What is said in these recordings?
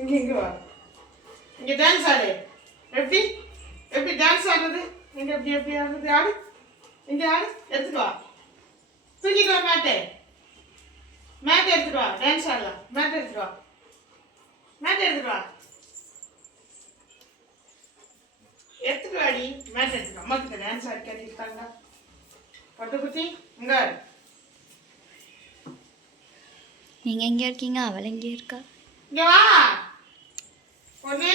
இங்கே வா. இங்கே டான்ஸ் ஆடு. எப்படி எப்படி டான்ஸ் ஆடுறது? இங்கே எப்படி எப்படி ஆடுறது? ஆடு. இங்கே ஆடு. எடுத்துட்டு வா. தூக்கிட்டு வா மேட்டு. மேட் எடுத்துட்டு வா. டான்ஸ் ஆடலாம். மேட் எடுத்துட்டு வா. மேட் எடுத்துட்டு வா. எடுத்துட்டு வாடி. மேட் எடுத்துட்டு வா. அம்மாக்கிட்ட டான்ஸ் ஆடி கட்டிட்டாங்க. பட்டுக்குட்டி இங்கே நீங்க எங்க இருக்கீங்க? அவள் எங்கே இருக்கா? இங்க வா பொண்ணு.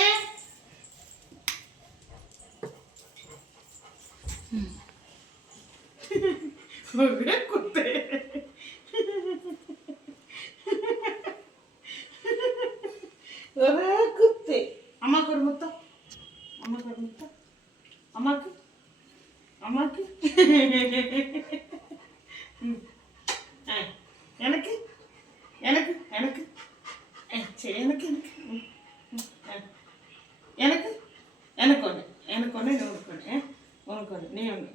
ஒரே குத்து. ஒரே குத்து. அம்மாக்கு ஒரு முத்தம். அம்மாக்கு ஒரு முத்தம். அம்மாக்கு அம்மாக்கு எனக்கு எனக்கு எனக்கு சரி எனக்கு எனக்கு எனக்கு எனக்கு ஒன்று எனக்கு ஒன்று உனக்கு ஒன்று உனக்கு ஒன்று நீ ஒன்று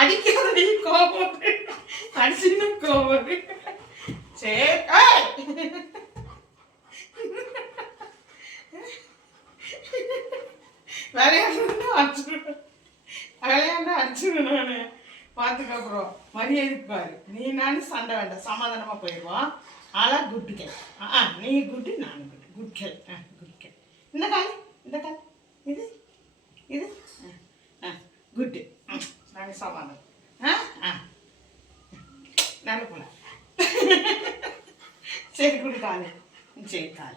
அடிக்காத கோபம் அடிச்சுன்னு கோபம் சரி விளையாண்டு அடிச்சுடுவேன் விளையாண்டு அடிச்சுடுவேன் நான் பார்த்துக்க அப்புறம் மரியாதைக்கு பாரு. நீ நானும் சண்டை வேண்டாம், சமாதானமாக போயிடுவோம். ஆனால் குட்டு கேள். நீ குட்டு நானும் குட்டு. குட் கேள். குட் கேள். இந்த கால் இந்த கால் இது இது குட்டு. நாங்கள் சமாதானம். நல்ல போல. சரி குடு காலு. சரி கால்.